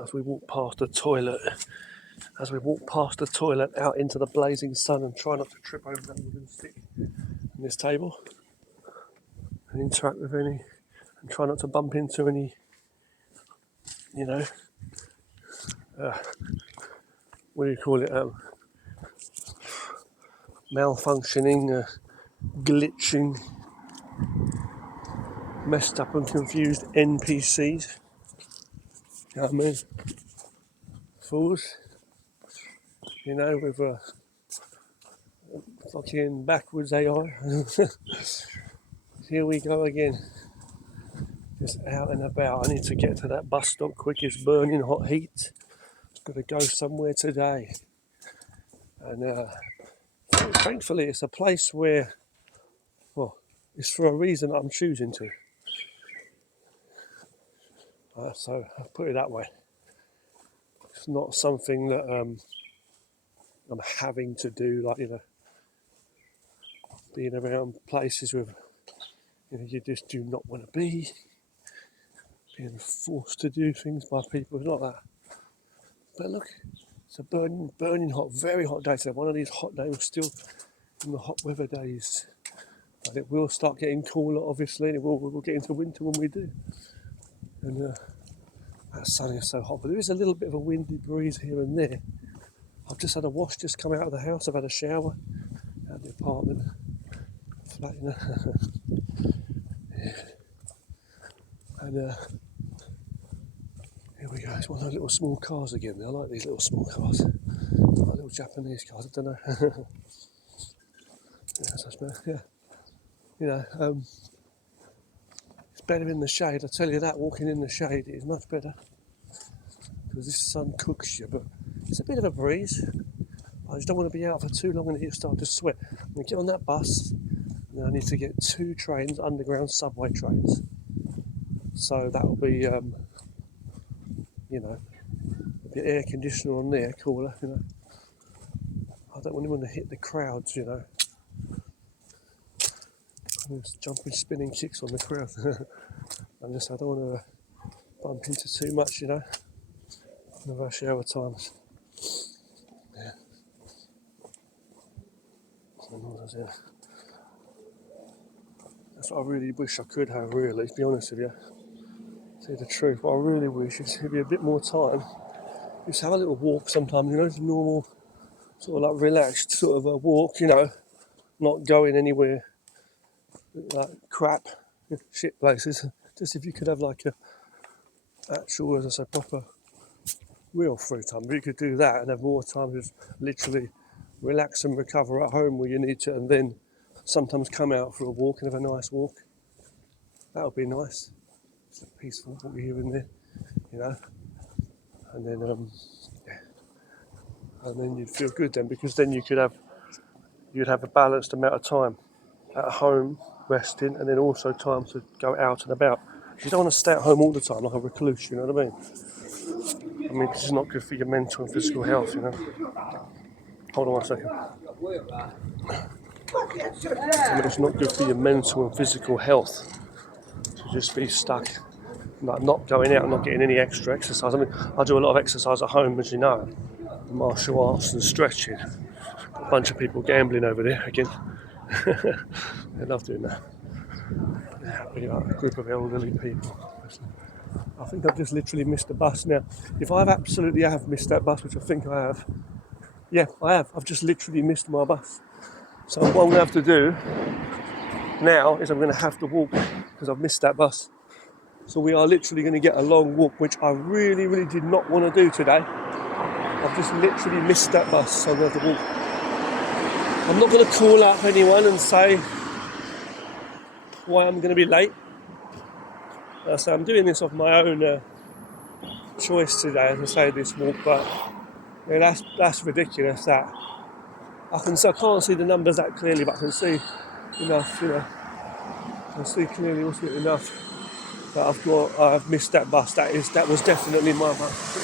As we walk past the toilet, out into the blazing sun and try not to trip over that wooden stick on this table and interact with any, and try not to bump into any, what do you call it, malfunctioning, glitching, messed up and confused NPCs. You know what I mean? Fools. With a fucking backwards AI. Here we go again. Just out and about. I need to get to that bus stop quick. It's burning hot heat. I've got to go somewhere today. And thankfully it's a place where, well, it's for a reason I'm choosing to. So I'll put it that way. It's not something that I'm having to do, like, being around places with, you just do not want to be. Being forced to do things by people, it's not that. But look, it's a burning hot, very hot day today. One of these hot days, we're still in the hot weather days. But it will start getting cooler, obviously, and we'll get into winter when we do. And that sun is so hot, but there is a little bit of a windy breeze here and there. I've just had a wash just come out of the house. I've had a shower out of the apartment. Flat, yeah. And here we go. It's one of those little small cars again. I like these little small cars. I like little Japanese cars. I don't know. Yeah. It's better in the shade. I tell you that. Walking in the shade is much better because this sun cooks you. But it's a bit of a breeze. I just don't want to be out for too long and you start to sweat. I'm going to get on that bus. And then I need to get 2 trains, underground subway trains. So that'll be, a bit air conditioner on there, cooler, I don't want to hit the crowds, Just jumping, spinning kicks on the crowd. I don't want to bump into too much, in the rush hour times. Yeah. That's what I really wish I could have, really, to be honest with you. Say the truth, what I really wish is to be a bit more time. Just have a little walk sometimes, just normal, sort of like relaxed sort of a walk, not going anywhere like crap, shit places. Just if you could have like a actual, as I say, proper real free time, but you could do that and have more time just literally relax and recover at home where you need to, and then sometimes come out for a walk and have a nice walk. That would be nice. It's a peaceful walk here and there, and then and then you'd feel good then, because then you'd have a balanced amount of time at home resting, and then also time to go out and about. You don't want to stay at home all the time like a recluse, you know what I mean? Because it's not good for your mental and physical health, Hold on 1 second. It's not good for your mental and physical health to just be stuck, like not going out and not getting any extra exercise. I do a lot of exercise at home, as you know, martial arts and stretching. A bunch of people gambling over there again. They love doing that. Yeah, a group of elderly people. I think I've just literally missed the bus now. If I have missed that bus, which I think I have, yeah, I have. I've just literally missed my bus. So what I'm going to have to do now is I'm going to have to walk because I've missed that bus. So we are literally going to get a long walk, which I really, really did not want to do today. I've just literally missed that bus, so I'm going to have to walk. I'm not going to call up anyone and say why I'm going to be late. So I'm doing this of my own choice today, as I say, this walk, but that's ridiculous that I can't see the numbers that clearly, but I can see enough, I can see clearly also enough that I've missed that bus. That was definitely my bus.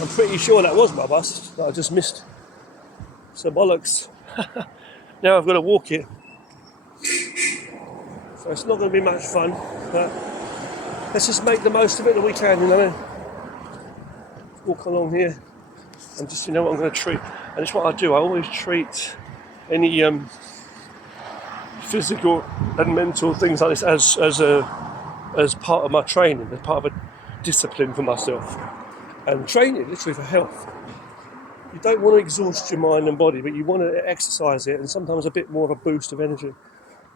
I'm pretty sure that was my bus that I just missed. So bollocks. Now I've got to walk it. So it's not going to be much fun, but let's just make the most of it that we can, Walk along here and just, what I'm going to treat. And it's what I do. I always treat any physical and mental things like this as part of my training, as part of a discipline for myself. And training, literally for health. You don't want to exhaust your mind and body, but you want to exercise it, and sometimes a bit more of a boost of energy.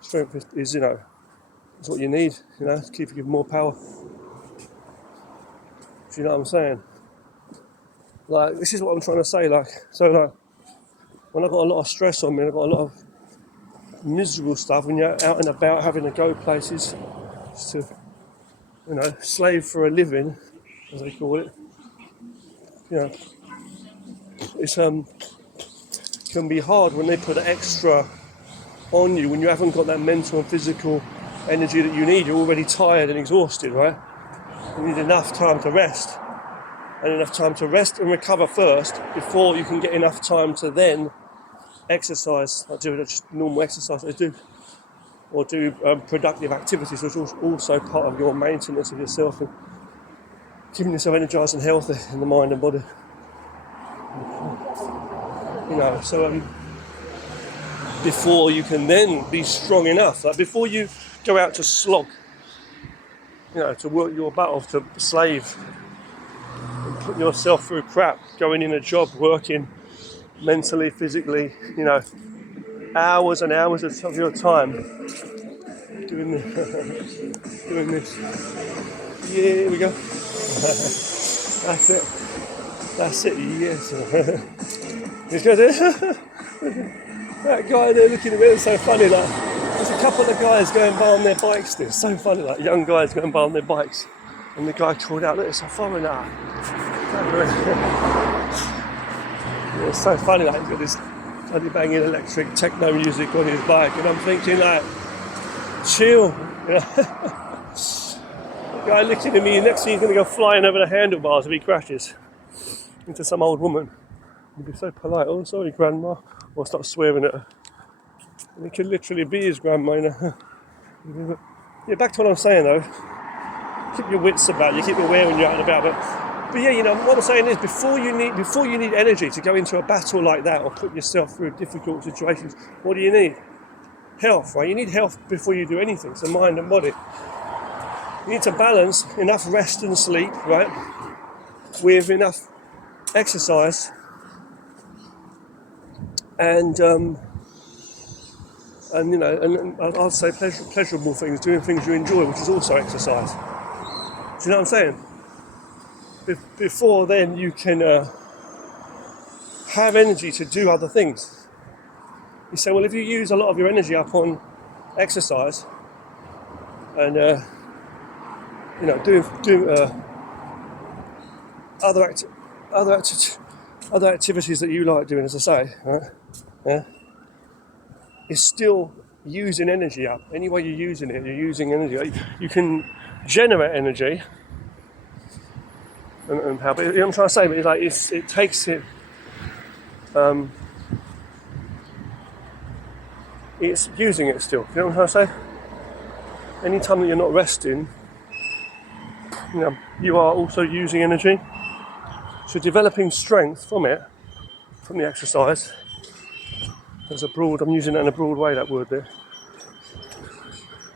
Strength is is what you need, to keep you more power. Do you know what I'm saying? Like, this is what I'm trying to say. When I've got a lot of stress on me, I've got a lot of miserable stuff, when you're out and about having to go places just to, slave for a living, as they call it, it's can be hard when they put extra on you when you haven't got that mental and physical energy that you need. You're already tired and exhausted, right? You need enough time to rest, and recover first before you can get enough time to then exercise, like do just normal exercise they do, or do productive activities, which is also part of your maintenance of yourself and keeping yourself energized and healthy in the mind and body. Before you can then be strong enough, like before you go out to slog, to work your butt off, to slave and put yourself through crap, going in a job, working mentally, physically, hours and hours of your time doing this. Yeah, here we go. That's it, yes. He's going to that guy there looking at me, it's so funny, there's a couple of guys going by on their bikes there, so funny, young guys going by on their bikes, and the guy called out, look, it's a foreigner. It's so funny, he's got this bloody banging electric techno music on his bike, and I'm thinking, chill, The guy looking at me, next thing he's going to go flying over the handlebars if he crashes into some old woman. He'd be so polite, oh sorry grandma, or start swearing at her. And it could literally be his grandma, Yeah, back to what I'm saying though, keep your wits about you, keep aware when you're out and about, but yeah, what I'm saying is before you need energy to go into a battle like that or put yourself through difficult situations, what do you need? Health, right? You need health before you do anything, so mind and body. You need to balance enough rest and sleep, right, with enough exercise and I'd say pleasurable things, doing things you enjoy, which is also exercise. Do you know what I'm saying? Before then, you can have energy to do other things. You say, well, if you use a lot of your energy up on exercise and doing other activities that you like doing, as I say, right? Yeah, it's still using energy up. Any way you're using it, you're using energy. You can generate energy and how, but I'm trying to say, but it takes it. It's using it still. You know what I'm trying to say? Any time that you're not resting, you are also using energy. So developing strength from it, from the exercise. I'm using that in a broad way, that word there.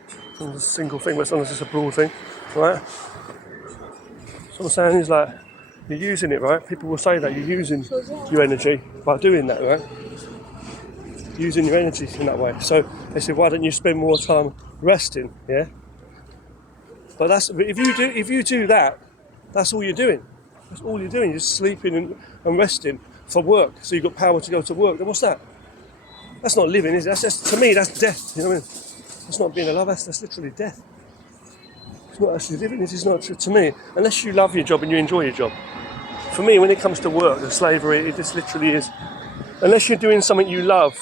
It's not a single thing, but it's not just a broad thing, right? So what I'm saying is you're using it, right? People will say that you're using your energy by doing that, right? Using your energy in that way. So they say, why don't you spend more time resting, yeah? But if you do that, that's all you're doing. That's all you're doing, you're just sleeping and resting for work, so you've got power to go to work. Then what's that? That's not living, is it? To me, that's death. You know what I mean? That's not being alive. That's literally death. It's not actually living. This is not true to me. Unless you love your job and you enjoy your job. For me, when it comes to work, the slavery, it just literally is unless you're doing something you love.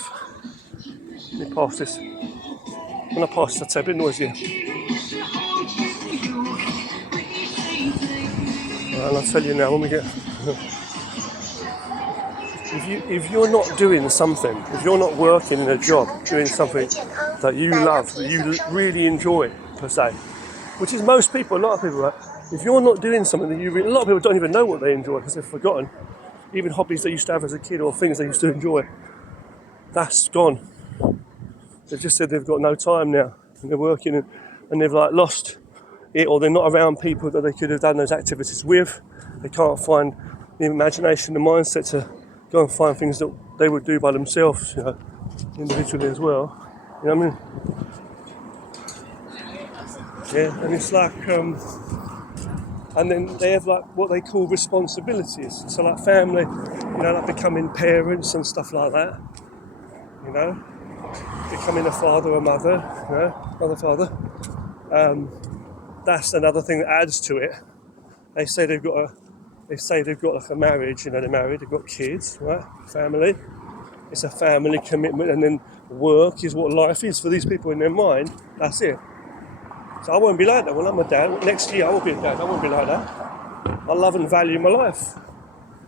Let me pass this. When I pass this, I'll take a bit noisier. And I'll tell you now, when we get... If you're not doing something, if you're not working in a job, doing something that you love, that you really enjoy, per se, which is most people, a lot of people, right? If you're not doing something that a lot of people don't even know what they enjoy because they've forgotten, even hobbies they used to have as a kid or things they used to enjoy, that's gone. They've just said they've got no time now, and they're working and they've like lost it, or they're not around people that they could have done those activities with. They can't find the imagination, the mindset to go and find things that they would do by themselves, you know, individually as well. You know what I mean? Yeah, and it's like, and then they have like what they call responsibilities. So like family, you know, like becoming parents and stuff like that. You know, becoming a father or mother, you know, mother, father. That's another thing that adds to it. They say they've got like a marriage, you know, they're married, they've got kids, right? Family. It's a family commitment, and then work is what life is for these people in their mind. That's it. So I won't be like that when I'm a dad. Next year I will be a dad. I won't be like that. I love and value my life.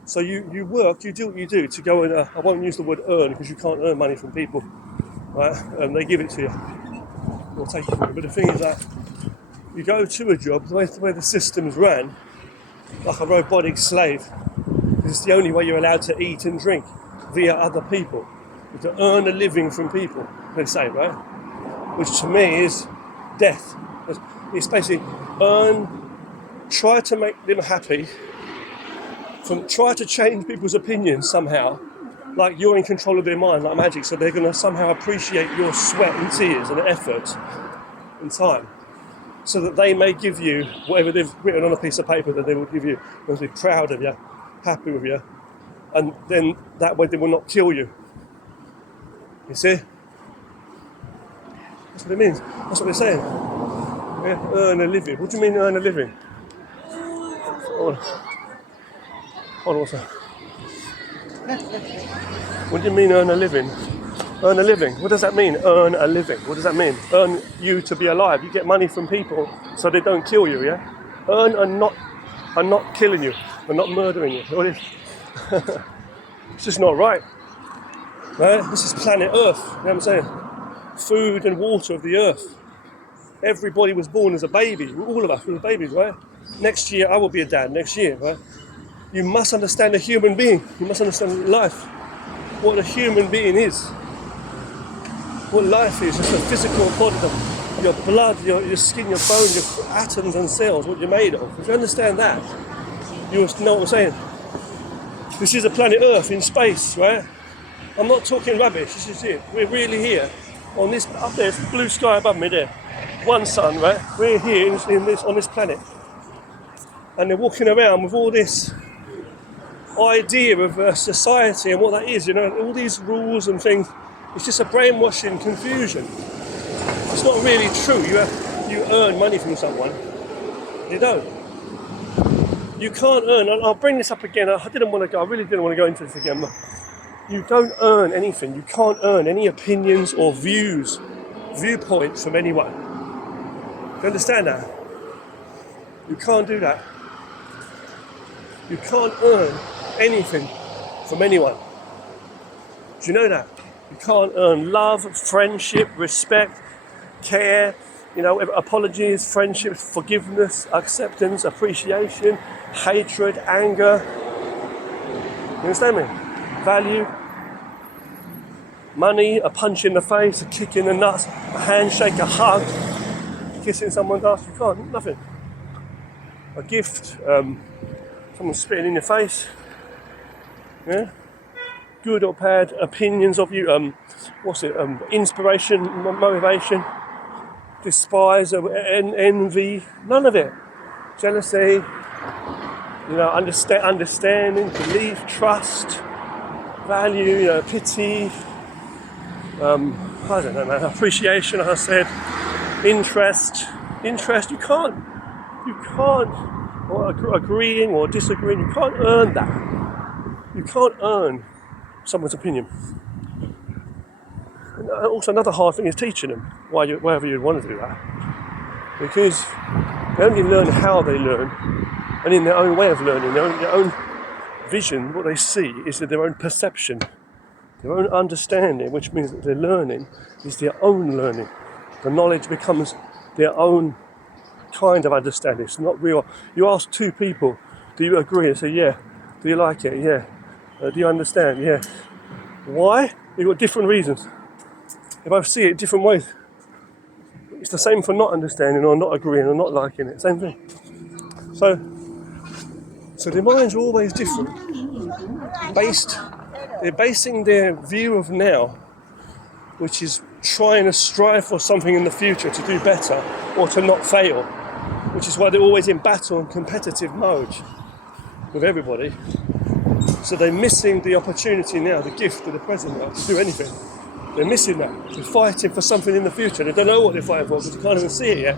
So you work, you do what you do to go and, I won't use the word earn because you can't earn money from people, right? They give it to you or take it from you. But the thing is that you go to a job, the way the system's ran, like a robotic slave. It's the only way you're allowed to eat and drink via other people. You to earn a living from people, they say, right? Which to me is death. It's basically try to make them happy, try to change people's opinions somehow, like you're in control of their mind, like magic, so they're going to somehow appreciate your sweat and tears and effort and time, so that they may give you whatever they've written on a piece of paper that they will give you. They'll be proud of you, happy with you, and then that way they will not kill you. You see? That's what it means. That's what they're saying. Yeah, earn a living. What do you mean earn a living? Hold on, what's that? What do you mean earn a living? Earn a living. What does that mean? Earn a living. What does that mean? Earn you to be alive. You get money from people so they don't kill you, yeah? Earn and not killing you, and not murdering you. It's just not right. Right? This is planet Earth, you know what I'm saying? Food and water of the earth. Everybody was born as a baby. All of us were babies, right? Next year I will be a dad, next year, right? You must understand a human being. You must understand life. What a human being is. What life is. It's a physical body. Your blood, your skin, your bone, your atoms and cells, what you're made of. If you understand that, you know what I'm saying. This is a planet Earth in space, right? I'm not talking rubbish. This is it. We're really here. On this, up there, blue sky above me there. One sun, right? We're here on this planet. And they're walking around with all this idea of society and what that is, you know, all these rules and things. It's just a brainwashing confusion. It's not really true. You earn money from someone. You don't. You can't earn. I'll bring this up again. I really didn't want to go into this again. But you don't earn anything. You can't earn any opinions or viewpoints from anyone. Do you understand that? You can't do that. You can't earn anything from anyone. Do you know that? You can't earn love, friendship, respect, care, you know, apologies, friendship, forgiveness, acceptance, appreciation, hatred, anger. You understand me? Value. Money, a punch in the face, a kick in the nuts, a handshake, a hug, kissing someone's ass. You can't, nothing. A gift, someone spitting in your face. Yeah? Good or bad opinions of you, inspiration, motivation, despise, envy, none of it. Jealousy, you know, understanding, belief, trust, value, you know, pity, I don't know, man, appreciation, as I said, interest, you can't, or agreeing or disagreeing, you can't earn that. You can't earn someone's opinion. And also another hard thing is teaching them wherever you want to do that. Because they only learn how they learn, and in their own way of learning, their own vision, what they see is that their own perception, their own understanding, which means that their learning is their own learning. The knowledge becomes their own kind of understanding. It's not real. You ask two people, do you agree? And say, yeah. Do you like it? Yeah. Do you understand? Yeah. Why? You've got different reasons. They both see it different ways. It's the same for not understanding or not agreeing or not liking it. Same thing. So their minds are always different. They're basing their view of now, which is trying to strive for something in the future to do better or to not fail, which is why they're always in battle and competitive mode with everybody. So they're missing the opportunity now, the gift of the present now to do anything. They're missing that. They're fighting for something in the future. They don't know what they're fighting for because they can't even see it yet.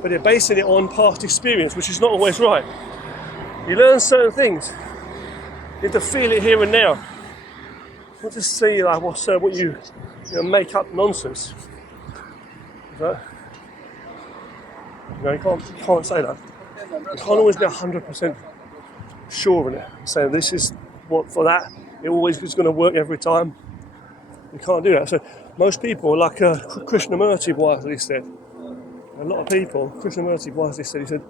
But they're basing it on past experience, which is not always right. You learn certain things. You have to feel it here and now. Not just see like what you make up nonsense. You can't say that. You can't always be 100% sure of it. Saying this is what for that. It always is going to work every time. You can't do that. So most people, like Krishnamurti wisely said, a lot of people, Krishnamurti wisely said, he said,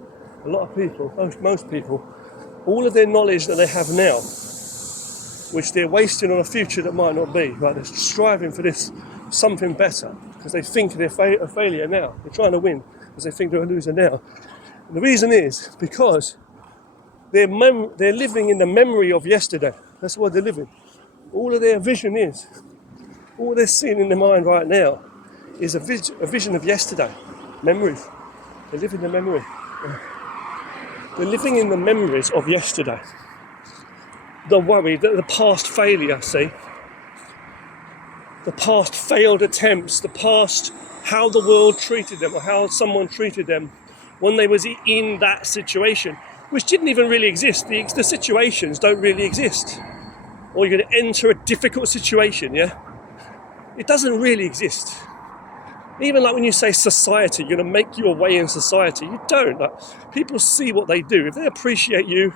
a lot of people, most people, all of their knowledge that they have now, which they're wasting on a future that might not be, right? They're striving for this something better because they think they're a failure now. They're trying to win because they think they're a loser now. And the reason is because they're living in the memory of yesterday. That's what they're living. All of their vision is, all they're seeing in their mind right now is a vision of yesterday. Memories. They live in the memory. They're living in the memories of yesterday. The worry, the past failure, see? The past failed attempts, the past how the world treated them or how someone treated them when they was in that situation, which didn't even really exist. The situations don't really exist. Or you're going to enter a difficult situation, yeah? It doesn't really exist. Even like when you say society, you're going to make your way in society. You don't. Like, people see what they do. If they appreciate you,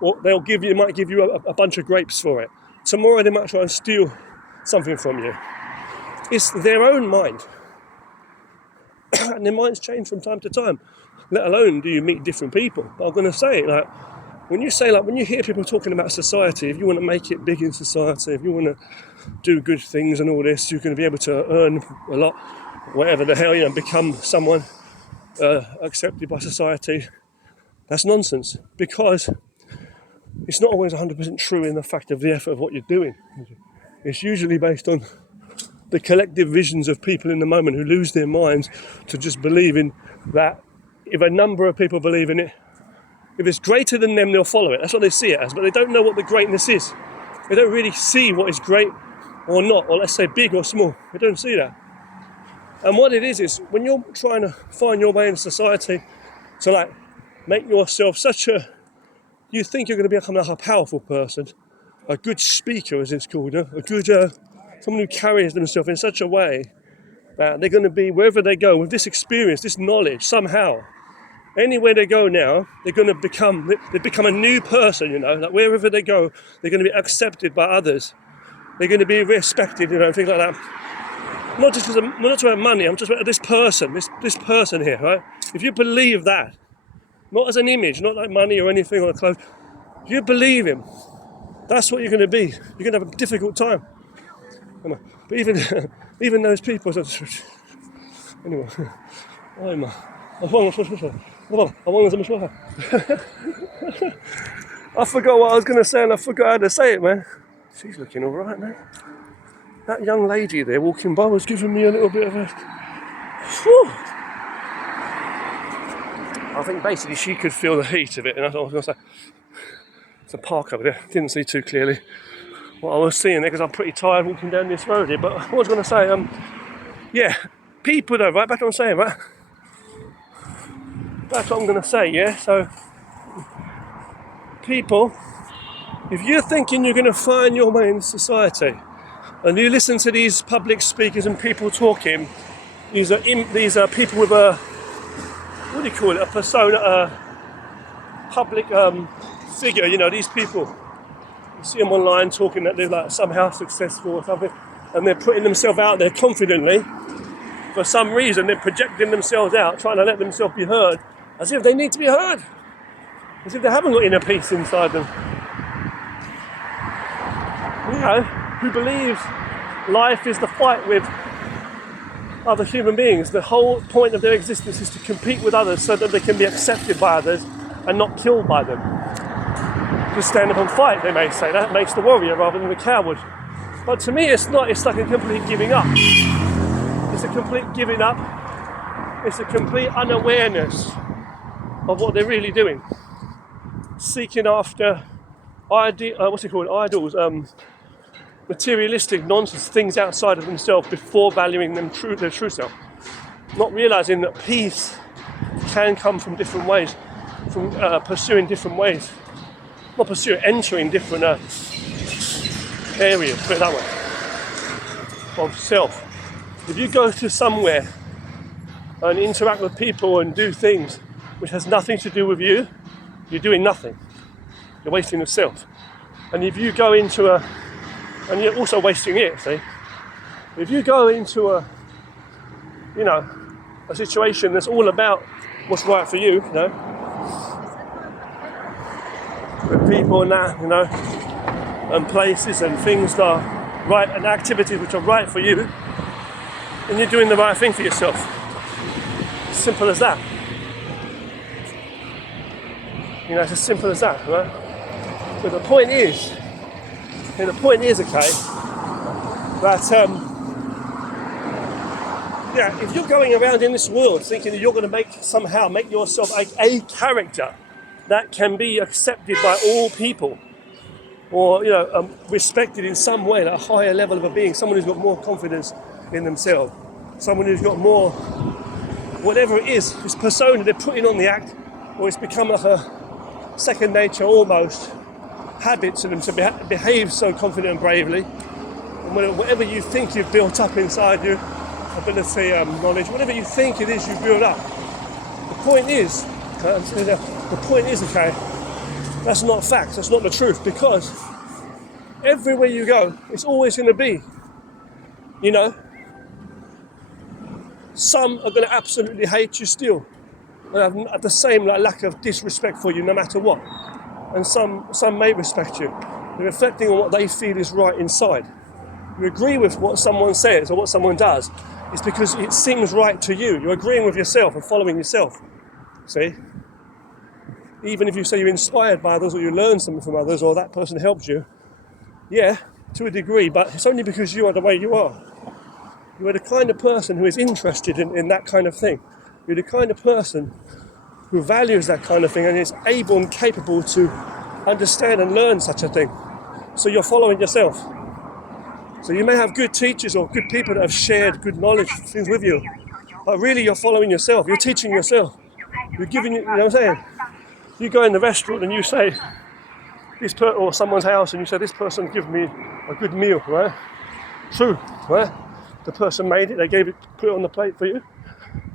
or might give you a bunch of grapes for it. Tomorrow they might try and steal something from you. It's their own mind. And their minds change from time to time. Let alone do you meet different people. But I'm going to say, like, when you hear people talking about society, if you want to make it big in society, if you want to do good things and all this, you're going to be able to earn a lot, whatever the hell, become someone accepted by society. That's nonsense, because it's not always 100% true in the fact of the effort of what you're doing. It's usually based on the collective visions of people in the moment who lose their minds to just believing that if a number of people believe in it, if it's greater than them, they'll follow it. That's what they see it as, but they don't know what the greatness is. They don't really see what is great or not, or let's say big or small. They don't see that. And what it is when you're trying to find your way in society to like make yourself you think you're going to become like a powerful person, a good speaker as it's called, a good, someone who carries themselves in such a way that they're going to be, wherever they go, with this experience, this knowledge, somehow, anywhere they go now, they become a new person, like wherever they go, they're going to be accepted by others. They're going to be respected, things like that. Not just about money, I'm just about this person here, right? If you believe that, not as an image, not like money or anything or clothes, if you believe him, that's what you're going to be. You're going to have a difficult time. But even those people, anyway, I forgot what I was going to say and I forgot how to say it, man. She's looking all right, man. That young lady there walking by was giving me a little bit of a... Whew. I think basically she could feel the heat of it, and I thought I was going to say, it's a park over there. Didn't see too clearly what I was seeing there because I'm pretty tired walking down this road here. But what I was going to say, yeah, people though, right? Back to what I'm saying, right? That's what I'm going to say, yeah? So, people If you're thinking you're going to find your way in society, and you listen to these public speakers and people talking, these are people with a, what do you call it, a persona, a public figure, you know, these people. You see them online talking that they're like somehow successful or something, and they're putting themselves out there confidently. For some reason, they're projecting themselves out, trying to let themselves be heard, as if they need to be heard, as if they haven't got inner peace inside them. You know, who believes life is the fight with other human beings. The whole point of their existence is to compete with others so that they can be accepted by others and not killed by them. To stand up and fight, they may say. That makes the warrior rather than the coward. But to me, it's not. It's like a complete giving up. It's a complete giving up. It's a complete unawareness of what they're really doing. Seeking after idols, materialistic nonsense, things outside of themselves before valuing them their true self. Not realizing that peace can come from different ways, from pursuing different ways. Not pursuing, entering different areas, put it that way, of self. If you go to somewhere and interact with people and do things which has nothing to do with you, you're doing nothing. You're wasting yourself. And if you go into and you're also wasting it, see? If you go into a situation that's all about what's right for you, you know, with people and that, you know, and places and things that are right, and activities which are right for you, then you're doing the right thing for yourself. Simple as that. You know, it's as simple as that, right? But the point is, okay, that if you're going around in this world thinking that you're going to somehow make yourself a character that can be accepted by all people, or respected in some way at a higher level of a being, someone who's got more confidence in themselves, someone who's got more, whatever it is, this persona they're putting on the act, or it's become like a second nature almost, habit to them to behave so confident and bravely, and whatever you think you've built up inside you, ability, knowledge, whatever you think it is you build up. The point is, okay, that's not fact, that's not the truth, because everywhere you go, it's always going to be, you know, some are going to absolutely hate you still, and have the same lack of disrespect for you no matter what. And some may respect you. They're reflecting on what they feel is right inside. You agree with what someone says or what someone does, it's because it seems right to you. You're agreeing with yourself and following yourself. See? Even if you say you're inspired by others or you learn something from others or that person helped you, yeah, to a degree, but it's only because you are the way you are. You are the kind of person who is interested in that kind of thing. You're the kind of person who values that kind of thing and is able and capable to understand and learn such a thing. So you're following yourself. So you may have good teachers or good people that have shared good knowledge, things with you, but really you're following yourself. You're teaching yourself. You're giving, you know what I'm saying? You go in the restaurant and you say, or someone's house, and you say, this person give me a good meal, right? True, right? The person made it, they put it on the plate for you.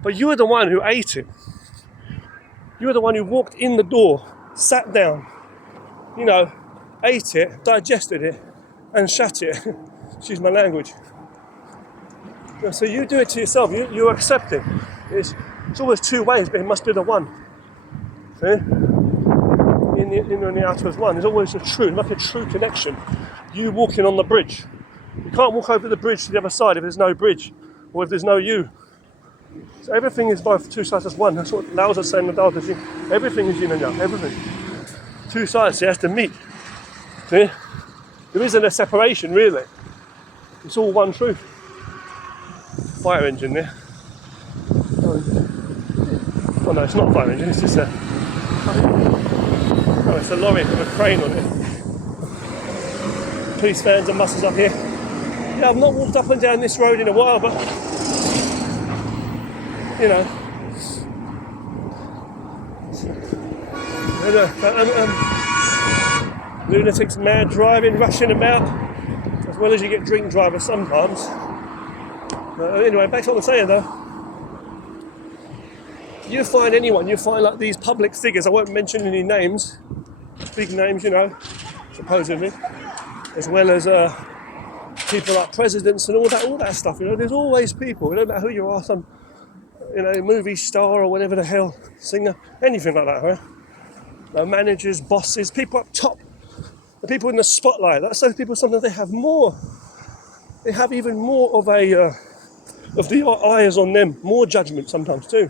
But you were the one who ate it. You were the one who walked in the door, sat down, you know, ate it, digested it, and shat it. Excuse my language. So you do it to yourself, you accept it. It's always two ways, but it must be the one. See? In the inner and the outer as one. There's always a true, like a true connection. You walking on the bridge. You can't walk over the bridge to the other side if there's no bridge, or if there's no you. So everything is both two sides as one. That's what Lao is saying in the Dao Walk. Everything is yin and yang, everything. Two sides, it has to meet. See? There isn't a separation, really. It's all one truth. Fire engine there. Oh no, it's not a fire engine, it's just it's a lorry with a crane on it. Police vans and buses up here. Yeah, I've not walked up and down this road in a while, but you know. lunatics, mad driving, rushing about, as well as you get drink drivers sometimes. Anyway, back to what I'm saying though. You find like these public figures, I won't mention any names, big names, supposedly, as well as people like presidents and all that stuff, there's always people, no matter who you are, some, movie star or whatever the hell, singer, anything like that, right? Managers, bosses, people up top, the people in the spotlight, that's those people, sometimes they have even more of the eyes on them, more judgment sometimes too.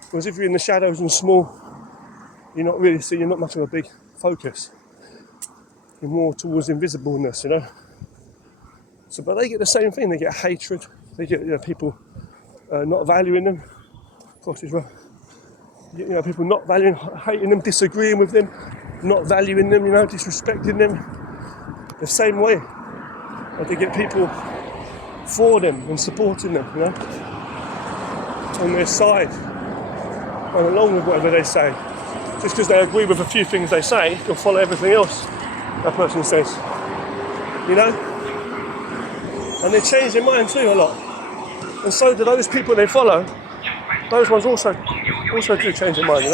Because if you're in the shadows and small, you're not much of a big focus. You're more towards invisibleness, So, but they get the same thing. They get hatred. They get people not valuing them. Of course, it's right. People not valuing, hating them, disagreeing with them, not valuing them. Disrespecting them. The same way. They get people for them and supporting them. On their side. And along with whatever they say. Just because they agree with a few things they say, they'll follow everything else that person says. And they change their mind too a lot. And so do those people they follow. Those ones also do change their mind, Yeah.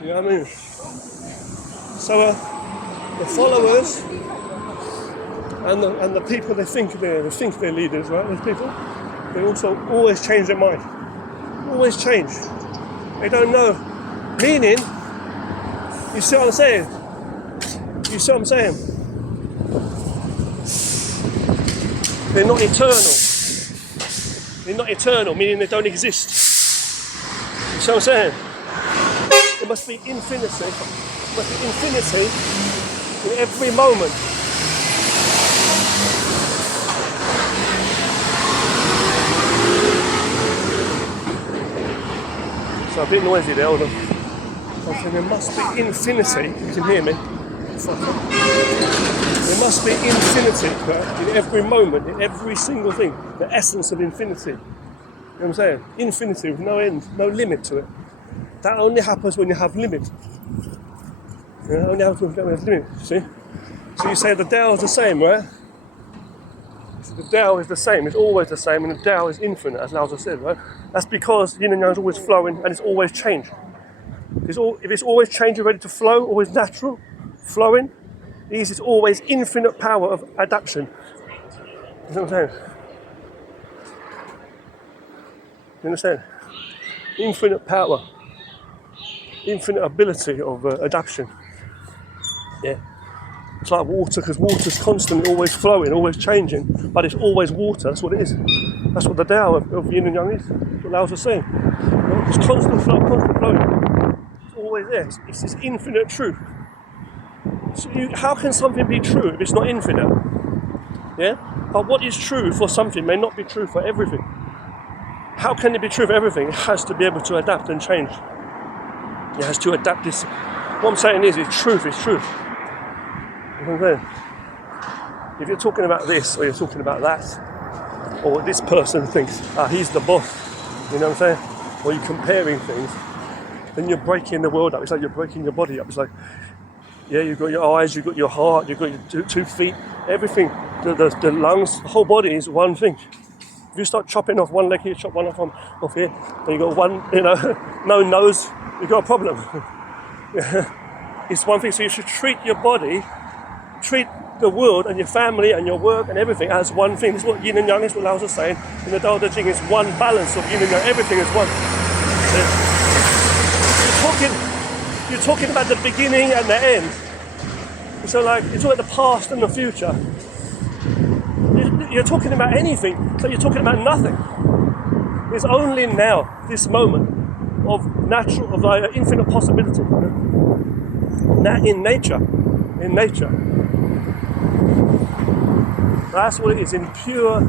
You know what I mean? So the followers and the people they think they're leaders, right? Those people, they also always change their mind. Always change. They don't know. Meaning, you see what I'm saying? They're not eternal, meaning they don't exist. You see what I'm saying? There must be infinity. In every moment. So a bit noisy there, hold on. Okay, there must be infinity. You can hear me. There must be infinity, right? In every moment, in every single thing. The essence of infinity. You know what I'm saying? Infinity with no end, no limit to it. That only happens when you have limit. Only happens when you have limit, see? So you say the Dao is the same, right? So the Dao is the same, it's always the same, and the Dao is infinite, as Lao Tzu said, right? That's because yin and yang is always flowing and it's always change. If it's always changing, ready to flow, always natural, flowing, it's always infinite power of adaptation. You know what I'm saying? You understand? Infinite power, infinite ability of adaptation. Yeah. It's like water, because water's constantly always flowing, always changing, but it's always water. That's what it is. That's what the Tao of yin and yang is. That's what Lao Tzu is saying. It's constant flow, constant flowing. It's always there. It's this infinite truth. So how can something be true if it's not infinite? Yeah? But what is true for something may not be true for everything. How can it be true for everything? It has to be able to adapt and change. It has to adapt this. What I'm saying is truth is truth. You know what I'm saying? If you're talking about this or you're talking about that, or this person thinks, he's the boss, you know what I'm saying? Or you're comparing things, then you're breaking the world up. It's like you're breaking your body up. It's like, yeah, you've got your eyes, you've got your heart, you've got your two feet, everything, the lungs, the whole body is one thing. If you start chopping off one leg here, chop one off here, and you've got one, no nose, you've got a problem. It's one thing, so you should treat your body, treat the world and your family and your work and everything as one thing. This is what yin and yang is, what Lao Tzu is saying. In the Dao De Jing, it's one balance of yin and yang, everything is one. You're talking about the beginning and the end. So like, you're talking about the past and the future. You're talking about anything, so you're talking about nothing. It's only now, this moment, of infinite possibility. That in nature. That's what it is, in pure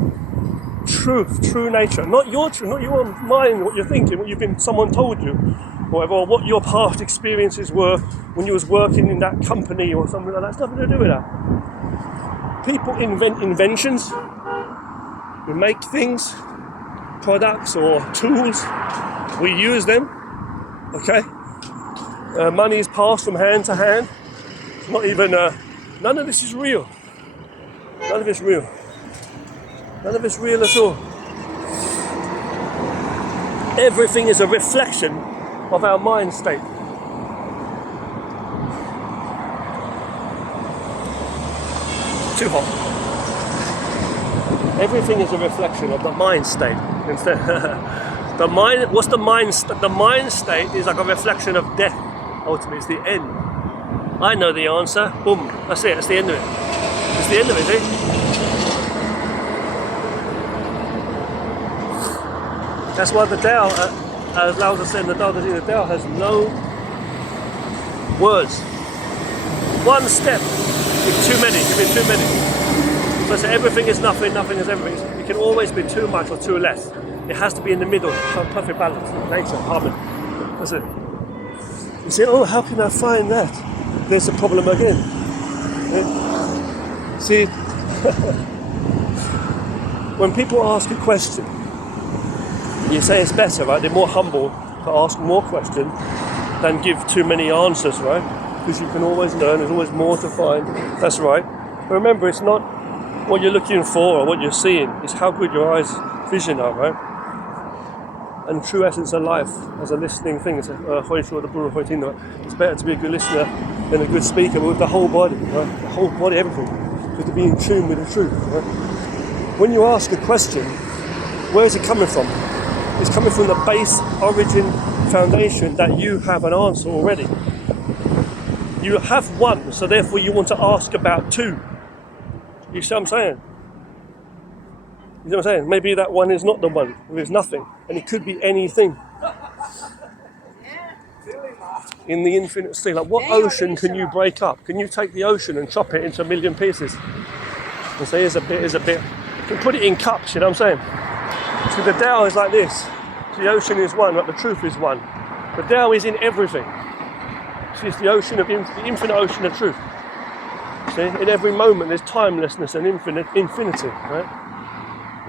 truth, true nature. Not your truth, not your mind, what you're thinking, what someone told you, or what your past experiences were when you was working in that company or something like that. It's nothing to do with that. People invent inventions, we make things, products or tools, we use them, okay? Money is passed from hand to hand. Not even, none of this is real. None of it's real. None of it's real at all. Everything is a reflection of our mind state. Too hot. Everything is a reflection of the mind state. Instead, the mind. What's the mind? The mind state is like a reflection of death. Ultimately, it's the end. I know the answer. Boom. That's it. That's the end of it. It's the end of it. See? That's why the Dao, as Lao Tzu said in the Dao, the Dao has no words. One step is too many. It can be too many. So I say everything is nothing, nothing is everything. It can always be too much or too less. It has to be in the middle, perfect balance, nature, harmony. That's it. You say, oh, how can I find that? There's a problem again. Yeah. See, when people ask a question, you say it's better, right? They're more humble to ask more questions than give too many answers, right? Because you can always learn, there's always more to find. That's right. But remember, it's not what you're looking for or what you're seeing, it's how good your eyes' vision are, right? And the true essence of life as a listening thing, it's better to be a good listener than a good speaker, but with the whole body, right? The whole body, everything. You have to be in tune with the truth, right? When you ask a question, where is it coming from? It's coming from the base, origin, foundation that you have an answer already. You have one, so therefore you want to ask about two. You see what I'm saying? You know what I'm saying? Maybe that one is not the one, there's nothing, and it could be anything. In the infinite sea, like what ocean can you break up? Can you take the ocean and chop it into a million pieces? And say, here's a bit. You can put it in cups, you know what I'm saying? So the Tao is like this. The ocean is one, but the truth is one. The Tao is in everything. See, it's the ocean of the infinite ocean of truth. See, in every moment there's timelessness and infinity, right?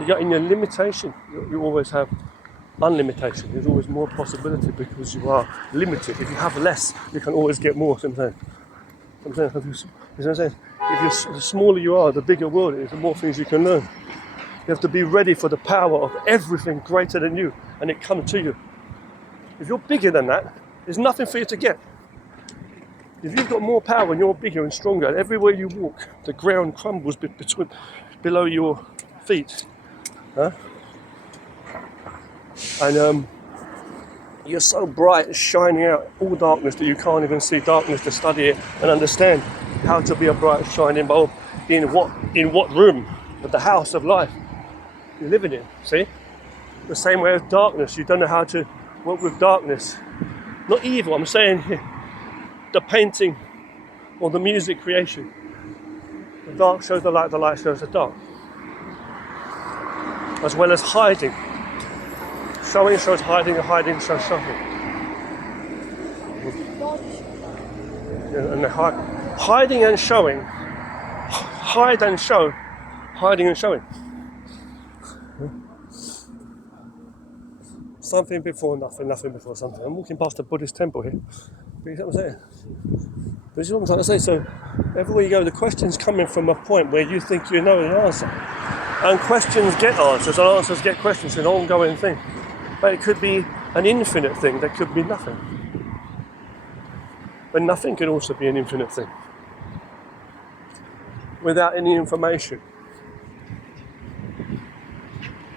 You got in your limitation, you always have unlimitation. There's always more possibility because you are limited. If you have less, you can always get more. Sometimes. You know what I'm saying? The smaller you are, the bigger world it is, the more things you can learn. You have to be ready for the power of everything greater than you, and it comes to you. If you're bigger than that, there's nothing for you to get. If you've got more power and you're bigger and stronger, everywhere you walk, the ground crumbles below your feet. Huh? And you're so bright, shining out all darkness that you can't even see darkness to study it and understand how to be a bright, shining bulb in what room of the house of life you're living in. See? The same way as darkness, you don't know how to work with darkness. Not evil, I'm saying here. The painting or the music creation. The dark shows the light shows the dark. As well as hiding. Showing shows hiding, and hiding shows showing. And hiding and showing. Hide and show. Hiding and showing. Something before nothing, nothing before something. I'm walking past a Buddhist temple here. You know what I'm saying? This is what I'm trying to say. So everywhere you go, the question's coming from a point where you think you know the answer. And questions get answers, and answers get questions. It's an ongoing thing. But it could be an infinite thing, that could be nothing. But nothing can also be an infinite thing. Without any information.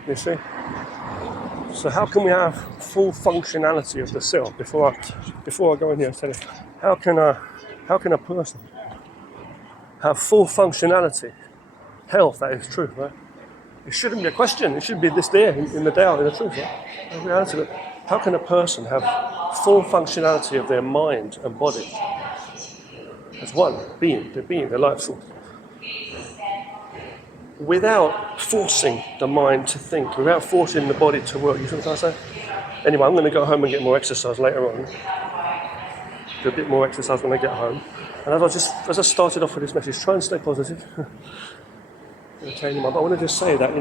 You see? So how can we have full functionality of the self? Before I go in here, tell you, how can a person have full functionality? Health, that is truth, right? It shouldn't be a question. It should be this there in the Tao, in the truth, right? Reality, but how can a person have full functionality of their mind and body as one being, their life force, without forcing the mind to think, without forcing the body to work? You see what I'm saying? Anyway, I'm going to go home and get more exercise later on. Do a bit more exercise when I get home. And as I started off with this message, try and stay positive. But I want to just say that,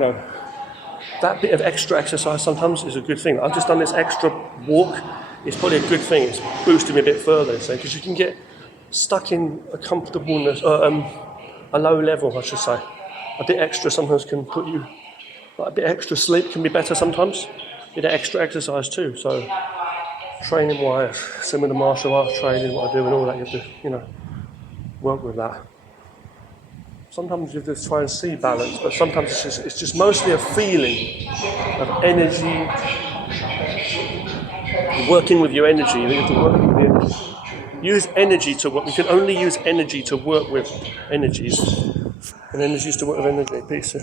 that bit of extra exercise sometimes is a good thing. I've just done this extra walk. it's probably a good thing. It's boosted me a bit further, because you can get stuck in a comfortableness, a low level, I should say. A bit extra sometimes can put you, like a bit extra sleep can be better sometimes. A bit of extra exercise too. So training wise, similar to martial arts training, what I do and all that, you have to, work with that. Sometimes you have to try and see balance, but sometimes it's just mostly a feeling of energy, working with your energy. You have to work with the energy. Use energy to work. We can only use energy to work with energies, and energies to work with energy. Peace.